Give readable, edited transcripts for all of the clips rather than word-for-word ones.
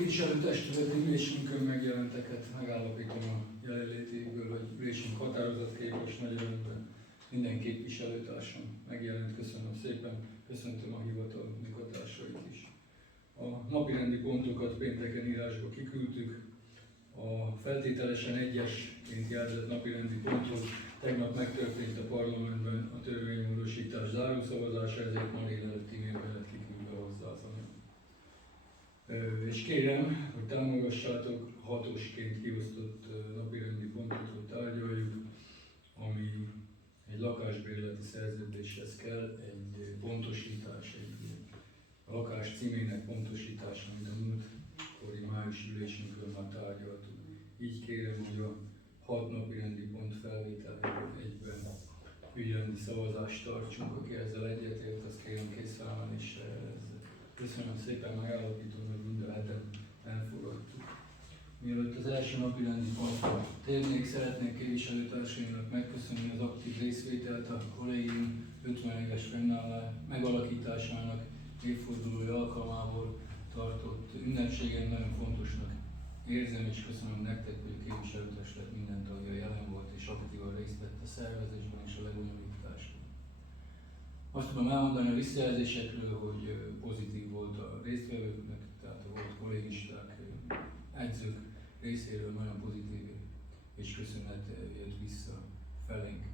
képviselőtestületi ülésünkön megjelenteket megállapítom a jelenlétéből, hogy ülésünk határozatképes nagy örömben minden képviselőtársam megjelent. Köszönöm szépen, köszöntöm a hivatal munkatársait is. A napirendi pontokat pénteken írásba kiküldtük. A feltételesen egyesként jelzett napirendi ponthoz tegnap megtörtént a parlamentben a törvénymódosítás zárószavazása, ezért ma délelőtt e-mailbe lett kiküldve hozzá az anyag. És kérem, hogy támogassátok hatosként kiosztott napirendi pontot, hogy tárgyaljuk, ami egy lakásbérleti szerződéshez kell, egy pontosítás, a lakás címének pontosítása, amit a múltkori május ülésünkön már tárgyaltuk. Így kérem, hogy a 6 napirendi pont felvételéről egyben ügyrendi szavazást tartsunk. Aki ezzel egyetért, azt kérem készfelemeléssel jelezze. Köszönöm szépen, megállapítom, hogy mind a heten elfogadtuk. Mielőtt az első napirendi pontra térnék, szeretnék képviselőtársaimnak megköszönni az aktív részvételt a kollégium 50 éves megalakításának évfordulója alkalmából tartott ünnepségen. Nagyon fontosnak érzem, és köszönöm nektek, hogy a képviselőtestület minden tagja jelen volt és aktívan részt vett a szervezésben és a lebonyolításban. Azt tudom elmondani a visszajelzésekről, hogy pozitív volt a résztvevőknek, tehát volt kollégisták, edzők részéről nagyon pozitív és köszönet jött vissza felénk.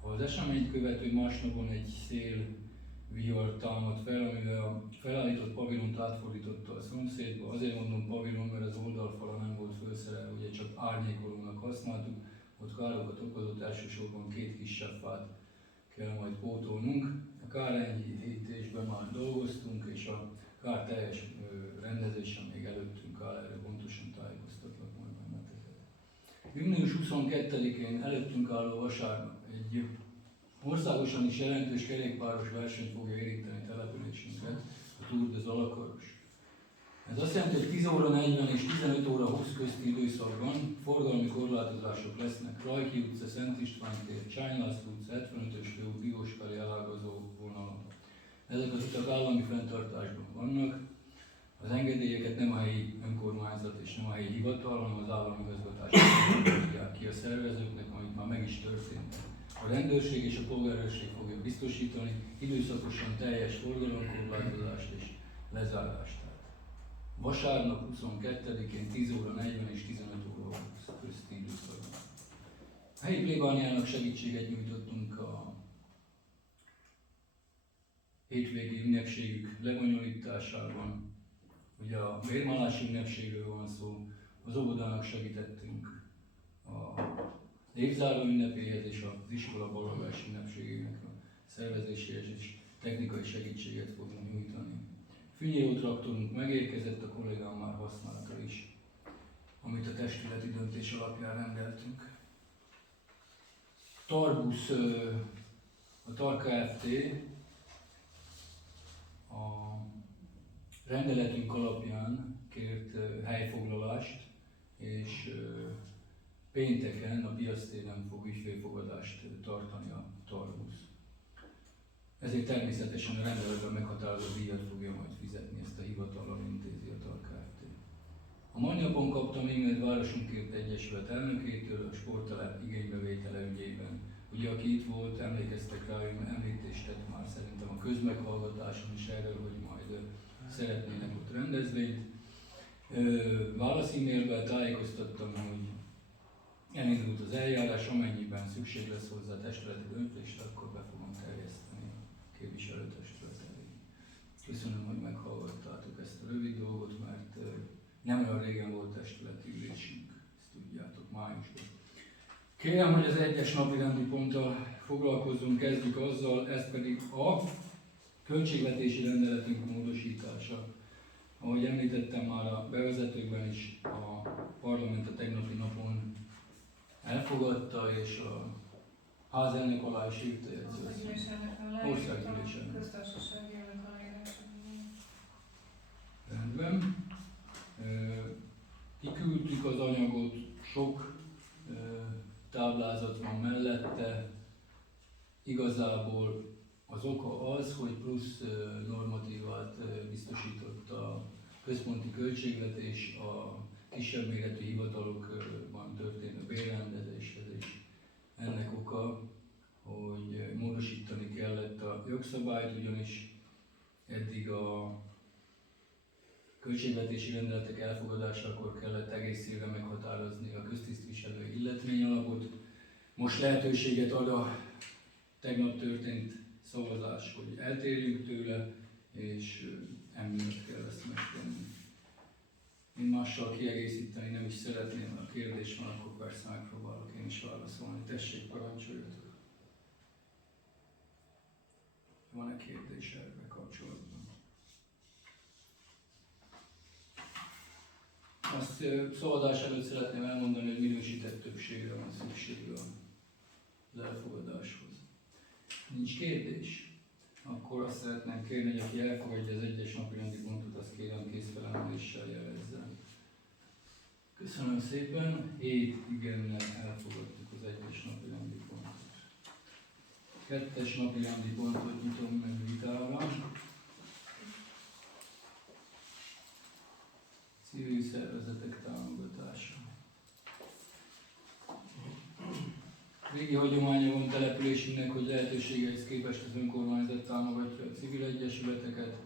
Az eseményt követő másnapon egy szélvihar támadt fel, amivel a felállított pavilont átfordította a szomszédba. Azért mondom pavilon, mert az oldalfala nem volt felszerelve, ugye csak árnyékolónak használtuk, ott károkat okozott, elsősorban 2 kisebb fát kell majd pótolnunk. A kárenyhítésben már dolgoztunk, és a kár teljes rendezése még előttünk áll, erre pontosan tájékoztatlak majd benneteket. Június 22-én előttünk álló vasárnap egy országosan is jelentős kerékpáros verseny fogja érinteni településünket, a Tour de Zalakaros. Ez azt jelenti, hogy 10 óra 40 és 15 óra 20 közti időszakban forgalmi korlátozások lesznek Rajki utca, Szent István tér, Csány László utca, 75-ös főút, Bigós felé elágazó vonalon. Ezek az utak állami fenntartásban vannak. Az engedélyeket nem a helyi önkormányzat és nem a helyi hivatal, hanem az államigazgatás adják ki a szervezőknek, amit már meg is történt. A rendőrség és a polgárőrség fogja biztosítani időszakosan teljes forgalomkorlátozást és lezárást. Vasárnap 22-én 10 óra 40 és 15 óra közti időszakban. A helyi plébániának segítséget nyújtottunk a hétvégi ünnepségük lebonyolításában. Ugye a vérmalási ünnepségről van szó, az óvodának segítettünk a évzáró ünnepéhez és az iskola balagás ünnepségének a szervezéséhez és technikai segítséget fogunk nyújtani. Fűnyíró traktorunk megérkezett, a kollégám már használta is, amit a testületi döntés alapján rendeltünk. Tarbusz, a TAR Kft. A rendeletünk alapján kért helyfoglalást, és pénteken a piactéren fog ügyfélfogadást tartani a Tarbusz. Ezért természetesen a rendeletben meghatározott díjat fogja majd fizetni, ezt a hivatallal intézi a TAR Kft. A mai napon kaptam e-mailt Városunkért Egyesület elnökétől a sporttelep igénybevétele ügyében. Ugye aki itt volt, emlékeztek rá, hogy említést tett már szerintem a közmeghallgatáson is erről, hogy majd szeretnének ott rendezvényt. Válasz e-mailben tájékoztattam, hogy elindult az eljárás, amennyiben szükség lesz hozzá testületi döntést, akkor be fogom terjeszteni a képviselőtestület elé. Köszönöm, hogy meghallgattátok ezt a rövid dolgot, mert nem olyan régen volt testületi ülésünk, ezt tudjátok, májusban. Kérem, hogy az egyes napirendi ponttal foglalkozzunk, kezdjük azzal, ez pedig a költségvetési rendeletünk módosítása. Ahogy említettem már a bevezetőkben is, a parlament a tegnapi napon elfogadta, és a házelnök alá is írta országgyűlésen. Köztársasági elnök aláírása. Rendben. Kiküldtük az anyagot, sok táblázat van mellette. Igazából az oka az, hogy plusz normatívát biztosított a központi költségvetés a kisebb méretű hivatalokban történő bérrendezéshez is. Ennek oka, hogy módosítani kellett a jogszabályt, ugyanis eddig a költségvetési rendeletek elfogadásakor kellett egész évre meghatározni a köztisztviselői illetmény alapot. Most lehetőséget ad a tegnap történt szavazás, hogy eltérjünk tőle, és emiatt kell ezt megtenni. Én mással kiegészíteni nem is szeretném, a kérdés van, akkor persze megpróbálok én is válaszolni. Tessék, parancsoljatok! Van-e kérdés erre kapcsolatban? Azt szavazás előtt szeretném elmondani, hogy minősített többségre van szükség az elfogadáshoz. Nincs kérdés? Akkor azt szeretném kérni, hogy aki elfogadja az egyes napirendi pontot, azt kérem kézfelemeléssel jelezze. Köszönöm szépen, 7 igennel elfogadtuk az egyes napirendi pontot. Kettes napirendi pontot nyitom meg vitára. Civil szervezetek támogatása. Régi hagyománya van településünknek, hogy lehetőségeihez képest az önkormányzat támogatja a civil egyesületeket.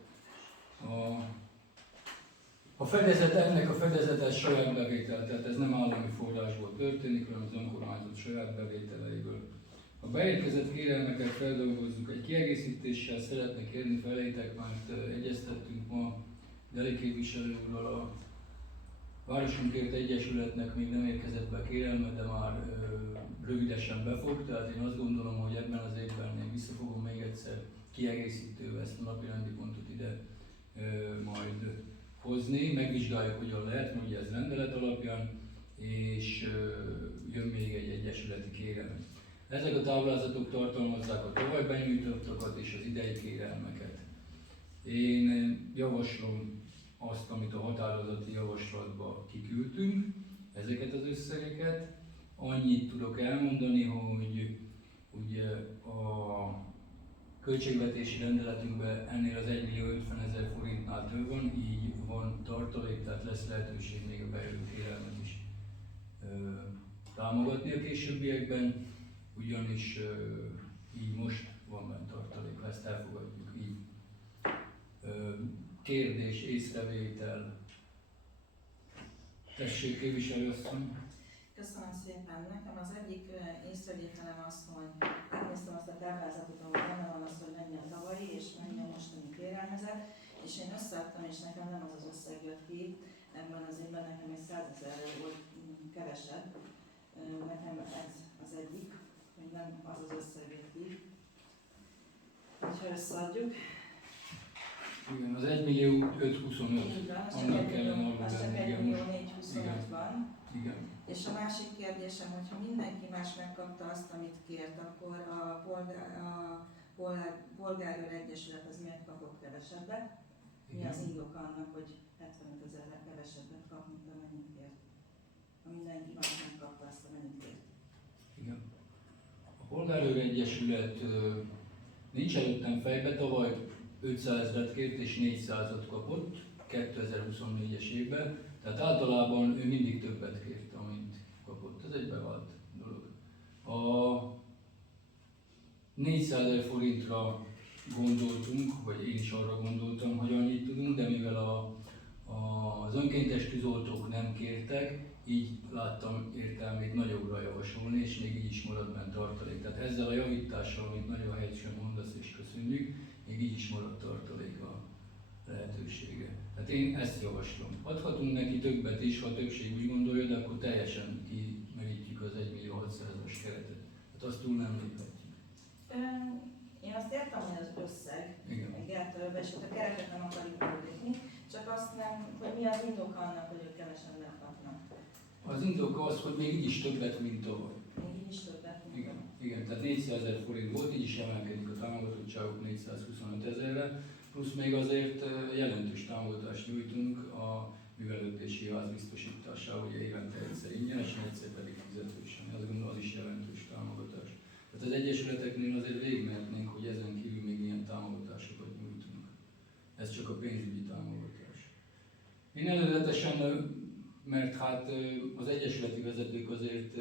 Ennek a fedezete saját bevétel, tehát ez nem állami forrásból történik, hanem az önkormányzat saját bevételeiből. A beérkezett kérelmeket feldolgozzuk egy kiegészítéssel, szeretnék kérni felétek, mert egyeztettünk ma Deli képviselő úrral, a Városunkért Egyesületnek még nem érkezett be kérelme, de már rövidesen befog, tehát én azt gondolom, hogy ebben az évben én vissza fogom még egyszer kiegészítővel ezt a napirendi pontot ide majd hozni, megvizsgáljuk, hogyan lehet, ugye ez rendelet alapján, és jön még egy egyesületi kérelem. Ezek a táblázatok tartalmazzák a tavaly benyújtottakat és az idei kérelmeket. Én javaslom azt, amit a határozati javaslatba kiküldtünk, ezeket az összegeket. Annyit tudok elmondani, hogy ugye a költségvetési rendeletünkben ennél az 1 millió 50 000 forintnál több van, így van tartalék, tehát lesz lehetőség még a bejövő kérelmet is támogatni a későbbiekben, ugyanis így most van benne tartalék, ha ezt elfogadjuk így. Kérdés, észrevétel. Tessék, képviselőasszony. Köszönöm szépen. Nekem az egyik észrevételem az, hogy átnéztem azt a táblázatot, ahol benne van az, hogy mennyi a tavalyi és mennyi a mostani kérelmezet, és én összeadtam, és nekem nem az az összeg jött ki, ebben az évben nekem egy 100 000 volt kevesebb. Nekem ez az egyik, hogy nem az az összeg jött ki. Ha összeadjuk. Igen, az 1 millió 525. Így van, Annak kellene arra az csak 1 millió 425 van. Igen. És a másik kérdésem, hogyha mindenki más megkapta azt, amit kért, akkor a polgárőr egyesület az miért kapott kevesebbet? Mi az indok annak, hogy 75 000-re kevesebbet kap, mint amennyit kért? Ha mindenki más megkapta azt, amennyit kért. Igen. A polgárőr egyesület nincs előttem fejbe, tavaly 500 000 kért és 400-at kapott 2024-es évben, tehát általában ő mindig többet kért, amint kapott. Ez egy bevált dolog. A 400 000 forintra gondoltunk, vagy én is arra gondoltam, hogy annyit tudunk, de mivel az önkéntes tűzoltók nem kértek, így láttam értelmét nagyobbra javasolni, és még így is marad benne tartalék. Tehát ezzel a javítással, amit nagyon helyesen mondasz és köszönjük, még így is marad tartalék a lehetősége. Tehát én ezt javaslom. Adhatunk neki többet is, ha a többség úgy gondolja, de akkor teljesen kimerítjük az 1 millió 600-as keretet. Hát azt túl nem léphetjük. Én azt értem, hogy az összeg, és a keretet nem akarjuk előlépni, csak azt nem, hogy mi az indok annak, hogy ők kevesebbet kapnak. Az indok az, hogy még így is többet, mint tavaly. Még így is többet, mint Igen, igen, tehát 400 000 forint volt, így is emelkedik a támogatottságok 425 000-re, plusz még azért jelentős támogatást nyújtunk a művelődési ház biztosítására, ugye évente egyszer ingyenesen, egyszer pedig fizetősen. Azt gondolom, az is jelentős támogatás. Tehát az egyesületeknél azért végigmehetnénk, hogy ezen kívül még milyen támogatásokat nyújtunk. Ez csak a pénzügyi támogatás. Hát az egyesületi vezetők azért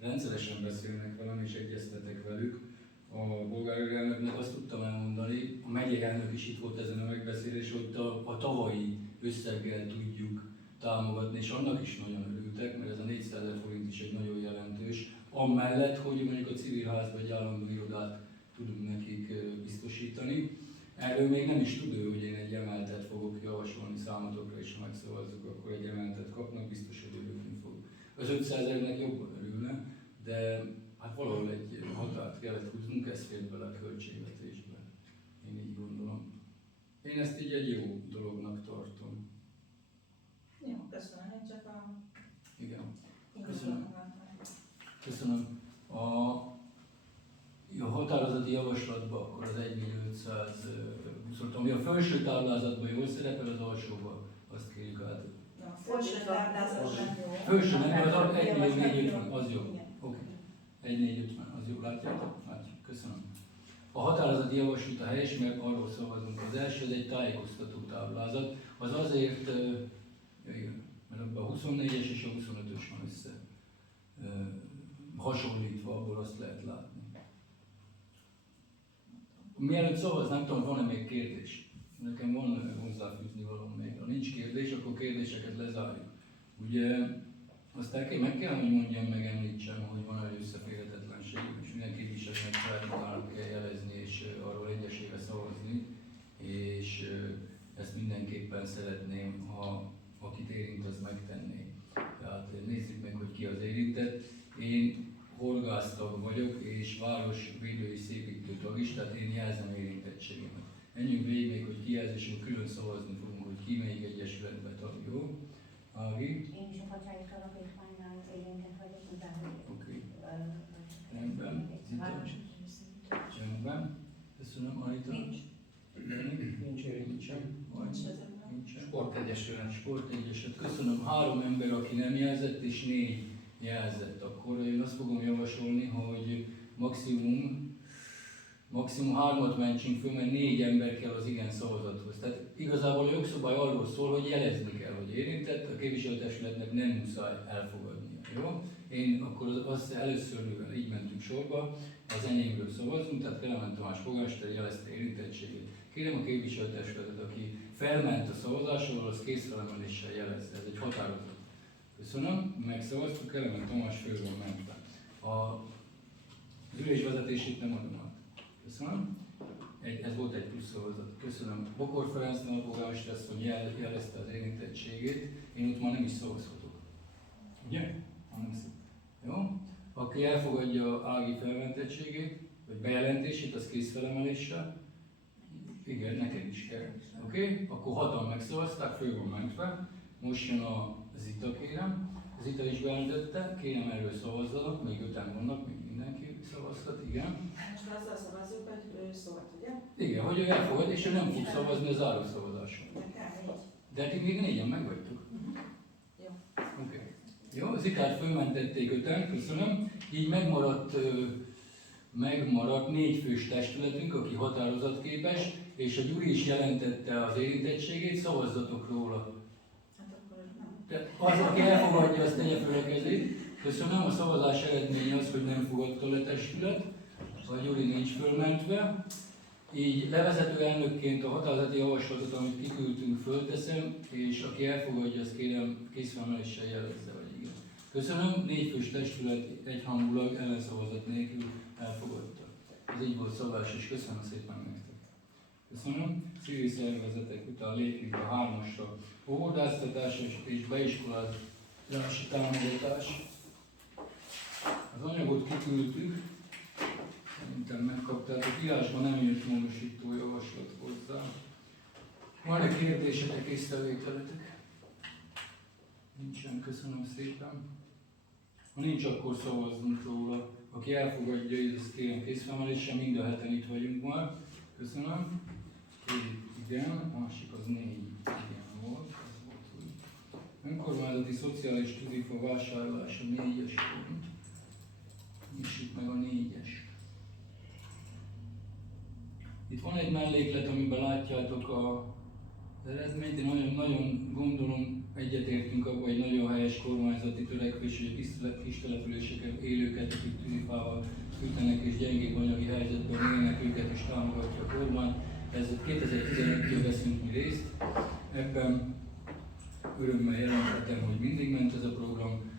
rendszeresen beszélnek velem és egyeztetek velük. A bolgár elnöknek azt tudtam elmondani, a megyei elnök is itt volt ezen a megbeszélés, hogy a tavalyi összeggel tudjuk támogatni, és annak is nagyon örültek, mert ez a 400 000 forint is egy nagyon jelentős. Amellett, hogy mondjuk a civil házba egy állandó irodát tudunk nekik biztosítani. Erről még nem is tud ő, hogy én egy emeltet fogok javasolni számotokra, és ha megszavazzuk, akkor egy emeltet kapnak, biztos, hogy örülni fog. Az 500 000-nek jobban örülne, de hát valahol egy határt kellett húznunk, ez fér bele a költségvetésbe. Én így gondolom. Én ezt így egy jó dolognak tartom. Jó, köszönöm. Én csak a... Igen. Köszönöm. Köszönöm. A határozati javaslatban akkor az 1.520.000, ami a felső táblázatban jól szerepel, az alsóban azt kérjük át. A felső táblázat nem jó. Felső nem, az 1.450, az jó. Oké. 1.450, az jó, látjátok? Látjuk, köszönöm. A határozati javaslat a helyes, mert arról szavazunk. Az első, az egy tájékoztató táblázat. Az azért, igen, mert abban a 24-es és a 25-ös van össze hasonlítva, abból azt lehet látni. Mielőtt szavaz, nem tudom, van-e még kérdés? Nekem van hozzáfűzni valami még. Ha nincs kérdés, akkor kérdéseket lezárjuk. Ugye azt meg kell, hogy mondjam, meg említsem, hogy van egy összeférhetetlenség, és minden képviselőnek feltétlenül kell jelezni, és arról egyesével szavazni, és ezt mindenképpen szeretném, ha akit érint, az megtenné. Tehát nézzük meg, hogy ki az érintett. Én horgásztag vagyok, és városvédő és szépítő tag is, tehát én jelzem érintettségemet. Menjünk végig még, hogy kijelzésünk külön szavazni fogunk, hogy ki melyik egyesületbe tag, jó? Ági? Én is a Facsai Alapítványnál érintett vagyok, utána. Oké. Rendben. Zita? Rendben. Köszönöm, Anita? Nincs. Nincs érintsem. Nincsen. Sportegyesület. Sportegyesület. Köszönöm. 3 ember, aki nem jelzett, és 4 jelzett. Akkor én azt fogom javasolni, hogy maximum 3-at mentsünk föl, mert 4 ember kell az igen szavazathoz. Tehát igazából a jogszabály arról szól, hogy jelezni kell, hogy érintett, a képviselőtestületnek nem muszáj elfogadnia. Jó? Én akkor azt először így mentünk sorba, az enyémről szavazunk, tehát Kelemen Tamás polgármester jelezte érintettségét. Kérem a képviselőtestületet, aki felment a szavazásról, az kézfelemeléssel jelezte. Ez egy határozat. Köszönöm, megszavaztuk, Kelemen Tamás föl van mentve. Az ülés vezetését nem adom át. Köszönöm. Ez volt egy plusz szavazat. Köszönöm. Bokor Ferencnél a polgármester asszony jelezte az érintettségét. Én ott már nem is szavazhatok. Ugye? Jó? Aki elfogadja Ági felmentettségét, vagy bejelentését, az kézfelemeléssel. Igen, neked is kell. Oké? Akkor 6-an megszavazták, föl van mentve. Most jön a Zita, kérem. Zita is bejelentette, kérem erről szavazzanak, még 5-en vannak, még mindenki szavazhat, igen. Most azzal szavazzuk, hogy ő szólt, ugye? Igen, hogy ő elfogad, és ő nem fog szavazni a zárószavazáson. De kell 4. De ti még 4-en meg vagytok. Jó. Oké. Jó, Zitát fölmentették 5-en, köszönöm. Így megmaradt 4 fős testületünk, aki határozatképes, és a Gyuri is jelentette az érintettségét, szavazzatok róla. Hát akkor nem. De az, aki elfogadja, azt tegye fel a kezét. Köszönöm, a szavazás eredménye az, hogy nem fogadta le testület, a Gyuri nincs fölmentve. Így levezető elnökként a határozati javaslatot, amit kiküldtünk, fölteszem, és aki elfogadja, azt kérem kézfelemeléssel jelezze, vagy igen. Köszönöm, 4 fős testület egyhangulag ellenszavazat nélkül elfogadta. Ez így volt szabás, és köszönöm szépen nektek. Köszönöm. Civil szervezetek után lépjünk a 3-asra. Óvodáztatás és beiskolázási támogatás. Az anyagot kiküldtük, szerintem megkaptátok. Írásban nem jött módosító javaslat hozzá. Van-e kérdésetek, észrevételetek? Nincsen, köszönöm szépen. Ha nincs, akkor szavazzunk róla. Aki elfogadja, ezt kérem kézfelemeléssel, mind a 7-en itt vagyunk már. Köszönöm. Igen, a másik az 4. Igen volt, ez volt, hogy önkormányzati szociális tűzifa vásárlása 4-es pont. Nyissuk meg a 4-es. Itt van egy melléklet, amiben látjátok az eredményt. Én nagyon gondolom, egyetértünk abban, hogy nagyon helyes kormányzati törekvés, hogy a kis településeken élőket, akik tűzifával fűtenek és gyengébb anyagi helyzetben élnek, őket is támogatja a kormány. Ez 2015-től veszünk mi részt. Ebben örömmel jelentettem, hogy mindig ment ez a program.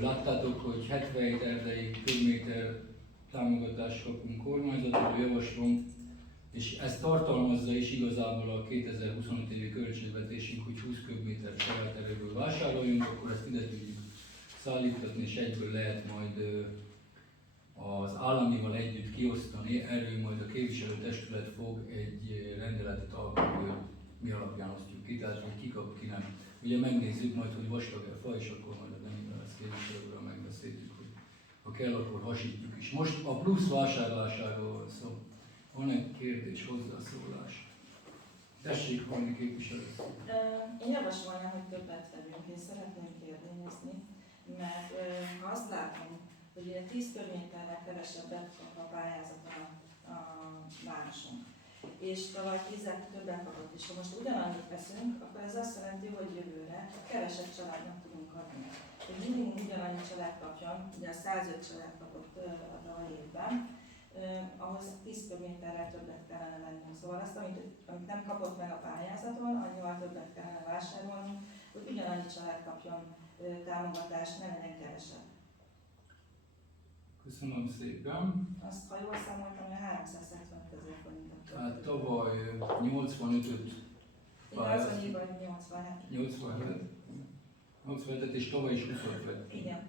Láttátok, hogy 77 erdei köbméter támogatást kapunk kormányzatról, javaslom, és ez tartalmazza is igazából a 2025 évi költségvetésünk, hogy 20 köbméter saját erőből vásároljunk, akkor ezt ide tudjuk szállítatni, és egyből lehet majd az államival együtt kiosztani. Erről majd a képviselőtestület fog egy rendeletet alkotni, hogy mi alapján osztjuk ki, tehát hogy ki kap, ki nem. Ugye megnézzük majd, hogy vastag a fa, és akkor majd a Danivel ezt képviselőről megbeszéltük, hogy ha kell, akkor hasítjuk is. Most a plusz vásárlásáról van szó. Van-e kérdés, hozzászólás? Tessék, Fanni képviselő. Én javasolnám, hogy többet vegyünk, én szeretném kérdezni, mert ha azt látom, hogy ugye 10 körméterrel kevesebbet kap a pályázat a városon, és tavaly 10-el többet kapott, és ha most ugyanannyit veszünk, akkor ez azt jelenti, hogy jövőre kevesebb családnak tudunk adni. Hogy minimum ugyanannyi család kapjon, ugye a 105 család kapott a tavalyi évben, ahhoz 10 köbméterrel többet kellene lennünk. Szóval azt, amit nem kapott meg a pályázaton, annyival többet kellene vásárolni, hogy ugyanannyi család kapjon támogatást, ne legyen kevesebb. Köszönöm szépen. Azt, ha jól számoltam, hogy 370 000 forintot. Hát tavaly 85-öt Igen, az annyi vagy 87. 87-et és tavaly is 25 lett. Igen.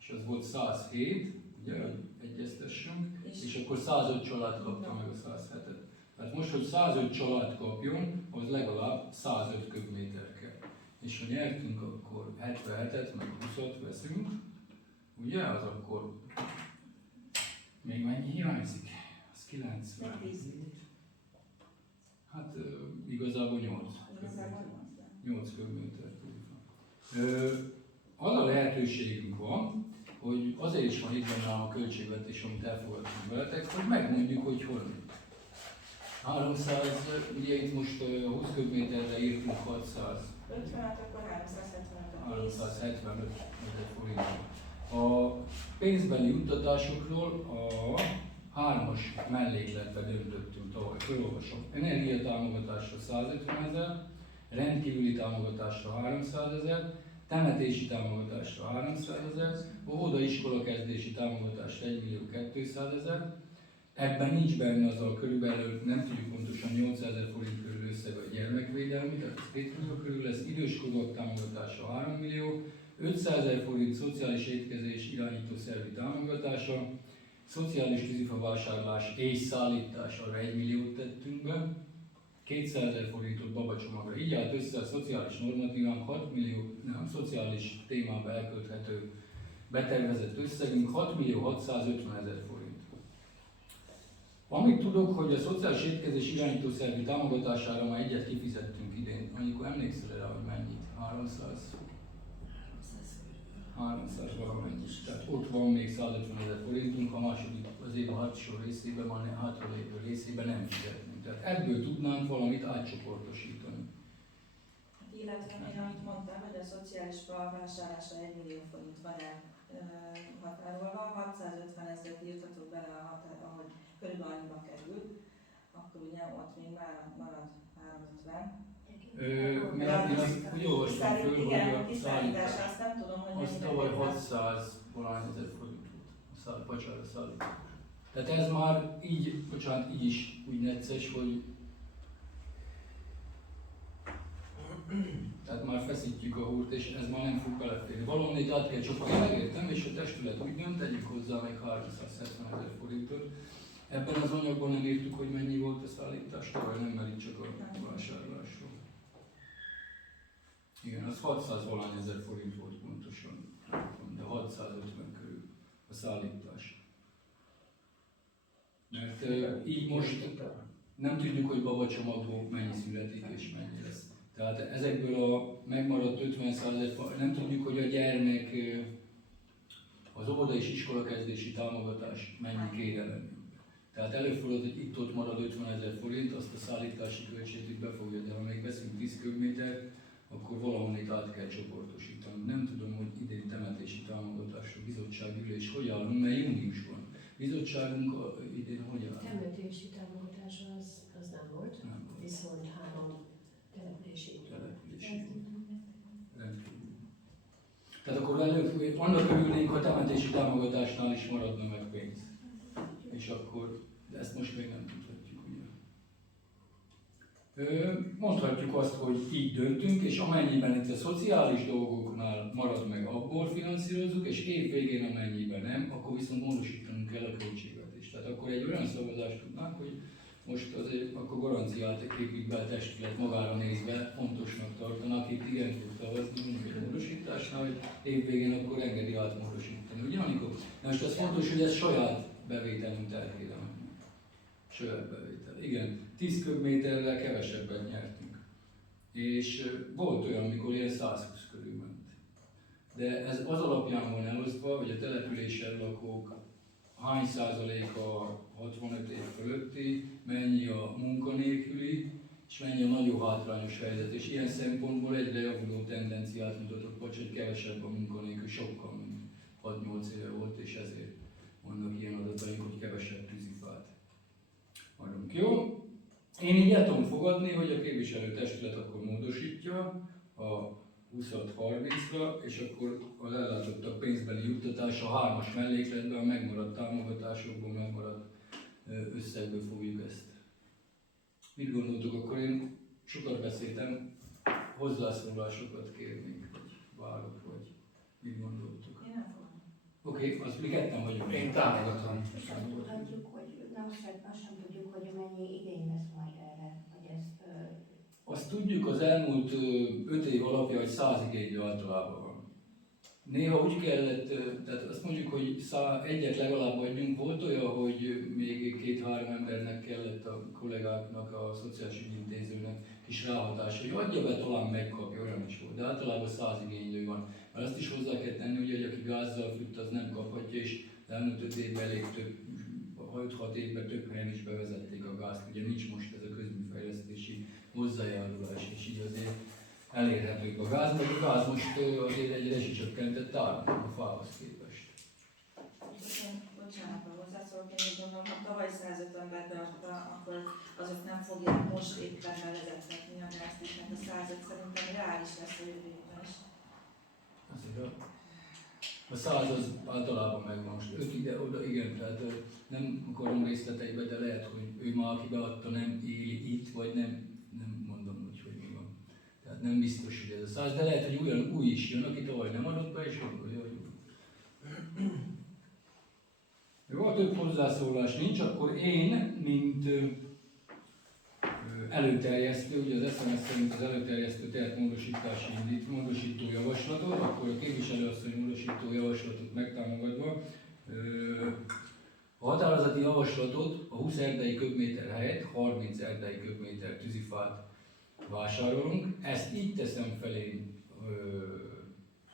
És az volt 107, ugye, hogy egyeztessünk, És- és akkor 105 család kapta meg a 107-et. Tehát most, hogy 105 család kapjon, az legalább 105 köbméter kell. És ha nyertünk, akkor 77-et, meg 20-at veszünk, ugye, az akkor még mennyi hiányzik? Az 90. Meg 10. Hát igazából 8. Igazából 8 köbméter túl van. Az a lehetőségünk van, hogy azért is van itt benne a költségvetés, amit elfogadtunk veletek, hogy megmondjuk, hogy hol mi. 300, ugye itt most 20 köbméterre írtunk 600. 50, akkor 375. 375 ezer forintot. A pénzbeli juttatásokról a 3-as mellékletbe döntöttünk tavaly. Felolvasom. Energiatámogatásra 150 000, rendkívüli támogatásra 300 000, temetési támogatásra 300 000, óvodaiskola kezdési támogatásra 1 200 000. Ebben nincs benne az a körülbelül, nem tudjuk pontosan 800 000 forint körül összeg a gyermekvédelmi, tehát ez 2 millió körül lesz, időskorúak támogatása 3 millió, 500 000 forint szociális étkezés irányítószervi támogatása, szociális tűzifa vásárlás és szállítás, arra 1 milliót tettünk be, 200 000 forintot babacsomagra. Így állt össze a szociális normatívánk 6 millió, nem szociális témába elkölthető betervezett összegünk 6 650 000 forint. Amit tudok, hogy a szociális étkezés irányítószervi támogatására már egyet kifizettünk idén. Amikor emlékszel rá, hogy mennyit? 300 valamennyit. Tehát ott van még 150 000 forintunk, a második az év hátsó részében, van a hátralévő részében nem fizetünk. Tehát ebből tudnánk valamit átcsoportosítani. Illetve én, amit mondtam, hogy a szociális vásárlásra 1 millió forint van határolva, 650 000 írtatok bele, ahogy körülbelül annyiba kerül, akkor ugye ott még már marad 350. Én azt úgy olvastam föl, hogy a kiszállítás, azt nem tudom, hogy az tavaly 600 valány ezer forint volt a pacsára szállítás. Tehát ez már így, bocsánat, így is úgy necces, hogy tehát már feszítjük a húrt, és ez már nem fog beleférni. Valamit át kell csapni, megértem, és a testület úgy dönt, tegyük hozzá még 370 000 forintot. Ebben az anyagban nem írtuk, hogy mennyi volt a szállítás, tavaly nem, mert itt csak a vásárlásról. Igen, az 600 valány ezer forint volt pontosan, de 650 körül a szállítás. Mert így most nem tudjuk, hogy babacsomagból mennyi születik és mennyi lesz. Tehát ezekből a megmaradt 50%, nem tudjuk, hogy a gyermek az óvoda és iskolakezdési támogatás mennyi kérelem. Tehát előfordul, hogy itt-ott marad 50 000 forint, azt a szállítási költséget be fogja, de ha még veszünk 10 köbmétert, akkor valahonnét át kell csoportosítani. Nem tudom, hogy idén temetési támogatásra bizottsági ülés hogy állunk, mert júniusban. Bizottságunk idén hogy áll? Temetési támogatása az nem volt, Nem volt. viszont 3 települési Települési. Rendkívül. Tehát akkor annak örülnénk, ha temetési támogatásnál is maradna meg pénz. És akkor, de ezt most még nem tudhatjuk, ugye. Mondhatjuk azt, hogy így döntünk, és amennyiben itt a szociális dolgoknál marad meg, abból finanszírozzuk, és évvégén amennyiben nem, akkor viszont módosítanunk kell a költségvetést. Tehát akkor egy olyan szavazást tudnánk, hogy most azért akkor garanciát képít be a testület magára nézve, fontosnak tartanak, itt igen tud szavazni, mondjuk egy módosításnál, hogy évvégén akkor engedi át módosítani. Ugye, Anikó? Na most az fontos, hogy ez saját bevételünk terhére menni. Saját bevétel. Igen, 10 köbméterrel kevesebbet nyertünk. És volt olyan, amikor ilyen 120 körül ment. De ez az alapján van elosztva, hogy a településen lakók hány százaléka 65 év fölötti, mennyi a munkanélküli, és mennyi a nagyon hátrányos helyzet. És ilyen szempontból egyre javuló tendenciát mutatott, vagy hogy kevesebb a munkanélkül, sokkal, mint 6-8 éve volt, és ezért vannak ilyen adataink, hogy kevesebb tűzifát adunk. Jó? Én így el tudom fogadni, hogy a képviselőtestület akkor módosítja a 20-30-ra, és akkor az ellátottak pénzbeli juttatása a 3-as mellékletben, a megmaradt támogatásokból, megmaradt összegből fogjuk ezt. Mit gondoltuk? Akkor én sokat beszéltem, hozzászólásokat kérnénk, vagy várok, vagy mit gondoltuk? Én nem fogom. Oké, azt mi ketten vagyunk. Én támogatom. Azt sem tudhatjuk, hogy nem azt sem tudjuk, hogy mennyi igény lesz majd erre, hogy ezt Azt tudjuk az elmúlt 5 év alapja, hogy 100 igény általában van. Néha úgy kellett, tehát azt mondjuk, hogy egyet legalább adjunk. Volt olyan, hogy még 2-3 embernek kellett a kollégáknak, a szociális ügyintézőnek kis ráhatása, hogy adja be, talán megkapja, olyan is volt. De általában 100 igénylő van. Mert azt is hozzá kell tenni, hogy aki gázzal fűt, az nem kaphatja, és elmúlt 5 évben elég több, 5-6 évben több helyen is bevezették a gázt. Ugye nincs most ez a közműfejlesztési hozzájárulás, és így azért elérhetők a gáz, meg a gáz most azért egy rezsicsökkentett áram a fához képest. Bocsánat, ha hozzászólok, én úgy gondolom, ha tavaly 150 beadta, akkor azok nem fogják most éppen bevezetni a gázt is, mert a 105 szerintem reális lesz a jövő évben is. Azért a 100 az általában megvan most. 5 ide-oda, igen, tehát nem akarom részleteibe, de lehet, hogy ő már aki beadta nem éli itt, vagy nem mondom úgy, hogy mi van. Tehát nem biztos, hogy ez a 100, de lehet, hogy olyan új is jön, aki tavaly nem adott be, és gondolja, hogy jó, ha több hozzászólás nincs, akkor én, mint előterjesztő, ugye az SMS szerint az előterjesztő tehet módosító javaslatot, akkor a képviselőasszony módosító javaslatot megtámogatva a határozati javaslatot a 20 erdei köbméter helyett 30 erdei köbméter tűzifát vásárolunk. Ezt így teszem felé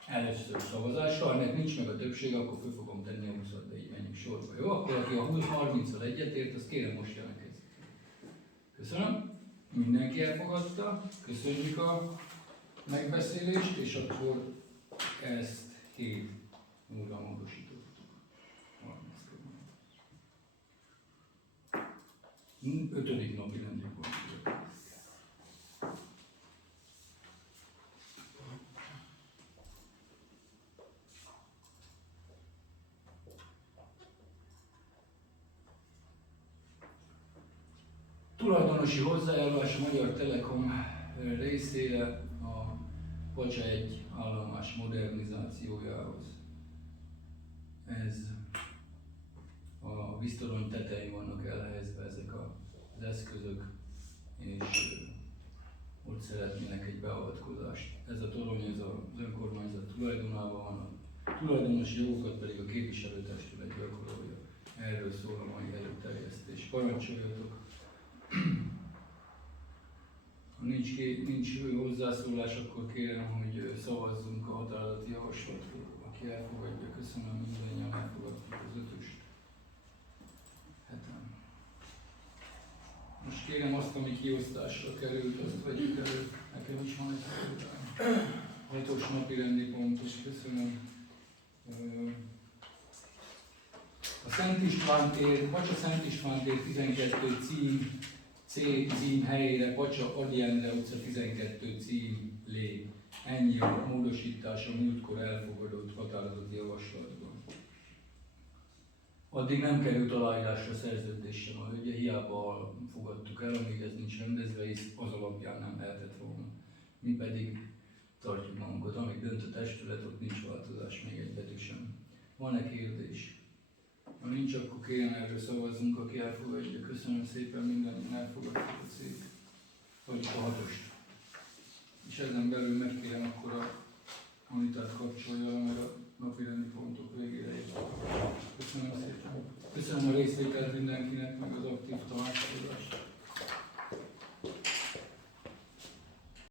először szavazásra, ennek nincs meg a többség, akkor föl fogom tenni a 20-at, de így menjünk sorba. Jó? Akkor aki a 20-30-al egyetért, azt kérem most jelentkezik. Köszönöm. Mindenki elfogadta. Köszönjük a megbeszélést, és akkor ezt 7 óra módosítottuk. 5. napi rendi pont. Tulajdonosi hozzájárulás a Magyar Telekom részére a Pacsa 1 állomás modernizációjához. Ez a víztorony tetején vannak elhelyezve ezek az eszközök, és ott szeretnének egy beavatkozást. Ez a torony, ez az önkormányzat tulajdonában van, a tulajdonosi jogokat pedig a képviselőtestület gyakorolja. Erről szól a mai előterjesztés. Parancsoljatok! Ha nincs hozzászólás, akkor kérem, hogy szavazzunk a határozati javaslatról. Aki elfogadja, köszönöm, mindannyian elfogadtuk az 5-öst. Most kérem azt, ami kiosztásra került, azt vegyük elő. Nekem is van egy szolgálat. 6-os napi rendi pontos, köszönöm. A Szent István tér, Pacsa Szent István tér 12 cím, C cím helyére Pacsa Ady Endre utca 12 cím lép. Ennyi a módosítás a múltkor elfogadott határozati javaslatban. Addig nem került aláírásra szerződés sem, ugye hiába fogadtuk el, amíg ez nincs rendezve, és az alapján nem lehetett volna. Mi pedig tartjuk magunkat, amíg dönt a testület, ott nincs változás még egy betű sem. Van-e kérdés? Ha nincs, akkor kérem erről szavazzunk, aki elfogadja. Köszönöm szépen, minden elfogadtuk a szék. Vagy a 6-ost. És ezen belül megkérem akkor a monitort kapcsolja, mert a napirendi pontok végére ér. Köszönöm szépen. Köszönöm a részvételt mindenkinek, meg az aktív